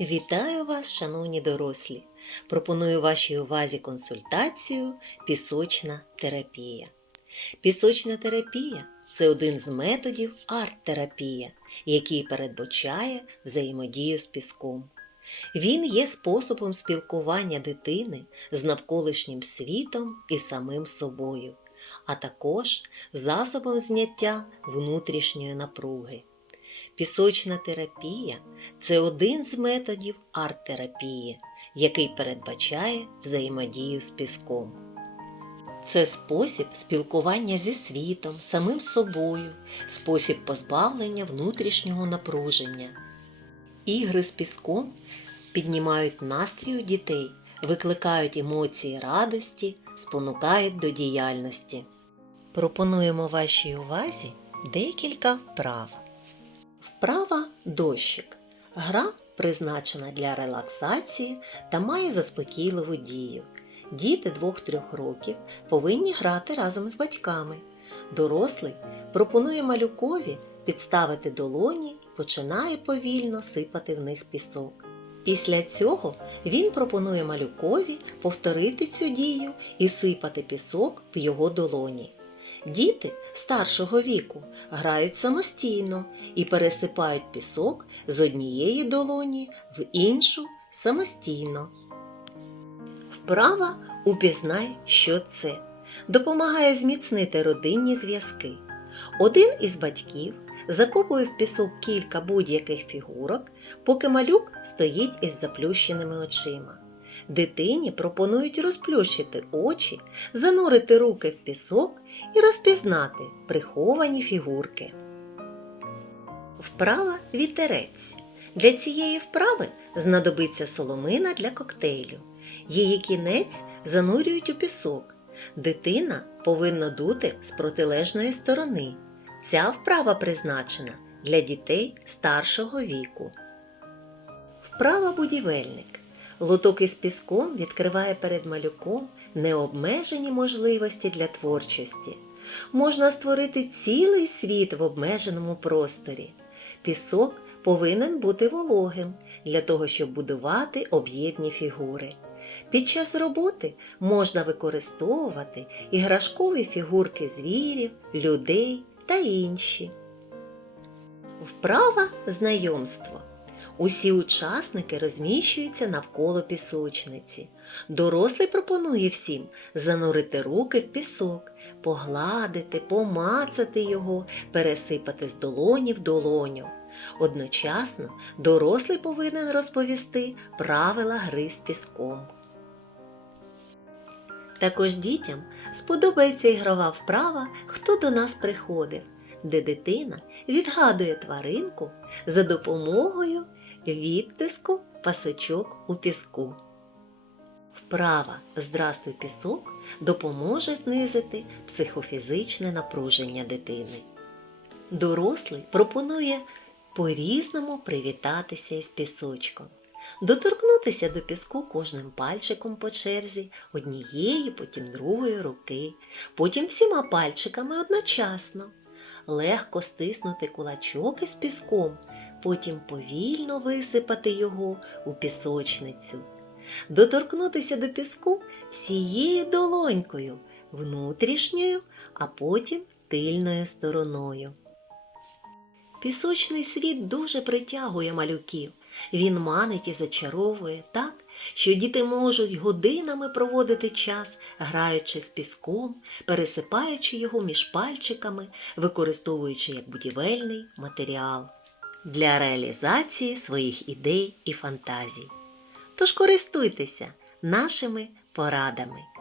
Вітаю вас, шановні дорослі! Пропоную вашій увазі консультацію пісочна терапія. Пісочна терапія це один з методів арт-терапія, який передбачає взаємодію з піском. Він є способом спілкування дитини з навколишнім світом і самим собою, а також засобом зняття внутрішньої напруги. Пісочна терапія це один з методів арт-терапії, який передбачає взаємодію з піском. Це спосіб спілкування зі світом, самим собою, спосіб позбавлення внутрішнього напруження. Ігри з піском піднімають настрій у дітей, викликають емоції радості, спонукають до діяльності. Пропонуємо вашій увазі декілька вправ. Вправа дощик. Гра призначена для релаксації та має заспокійливу дію. Діти 2-3 років повинні грати разом з батьками. Дорослий пропонує малюкові підставити долоні, починає повільно сипати в них пісок. Після цього він пропонує малюкові повторити цю дію і сипати пісок в його долоні. Діти старшого віку грають самостійно і пересипають пісок з однієї долоні в іншу самостійно. Вправа упізнай, що це. Допомагає зміцнити родинні зв'язки. Один із батьків закопує в пісок кілька будь-яких фігурок, поки малюк стоїть із заплющеними очима. Дитині пропонують розплющити очі, занурити руки в пісок і розпізнати приховані фігурки. Вправа вітерець. Для цієї вправи знадобиться соломина для коктейлю. Її кінець занурюють у пісок. Дитина повинна дути з протилежної сторони. Ця вправа призначена для дітей старшого віку. Вправа будівельник. Лоток із піском відкриває перед малюком необмежені можливості для творчості. Можна створити цілий світ в обмеженому просторі. Пісок повинен бути вологим для того, щоб будувати об'ємні фігури. Під час роботи можна використовувати іграшкові фігурки звірів, людей та інші. Вправа знайомство. Усі учасники розміщуються навколо пісочниці. Дорослий пропонує всім занурити руки в пісок, погладити, помацати його, пересипати з долоні в долоню. Одночасно дорослий повинен розповісти правила гри з піском. Також дітям сподобається ігрова вправа Хто до нас приходив, де дитина відгадує тваринку за допомогою відтиску пасочок у піску. Вправа Здрастуй пісок допоможе знизити психофізичне напруження дитини. Дорослий пропонує по-різному привітатися із пісочком, доторкнутися до піску кожним пальчиком по черзі, однієї, потім другої руки, потім всіма пальчиками одночасно, легко стиснути кулачок із піском, потім повільно висипати його у пісочницю, доторкнутися до піску всією долонькою, внутрішньою, а потім тильною стороною. Пісочний світ дуже притягує малюків. Він манить і зачаровує так, що діти можуть годинами проводити час, граючи з піском, пересипаючи його між пальчиками, використовуючи як будівельний матеріал для реалізації своїх ідей і фантазій. Тож користуйтеся нашими порадами.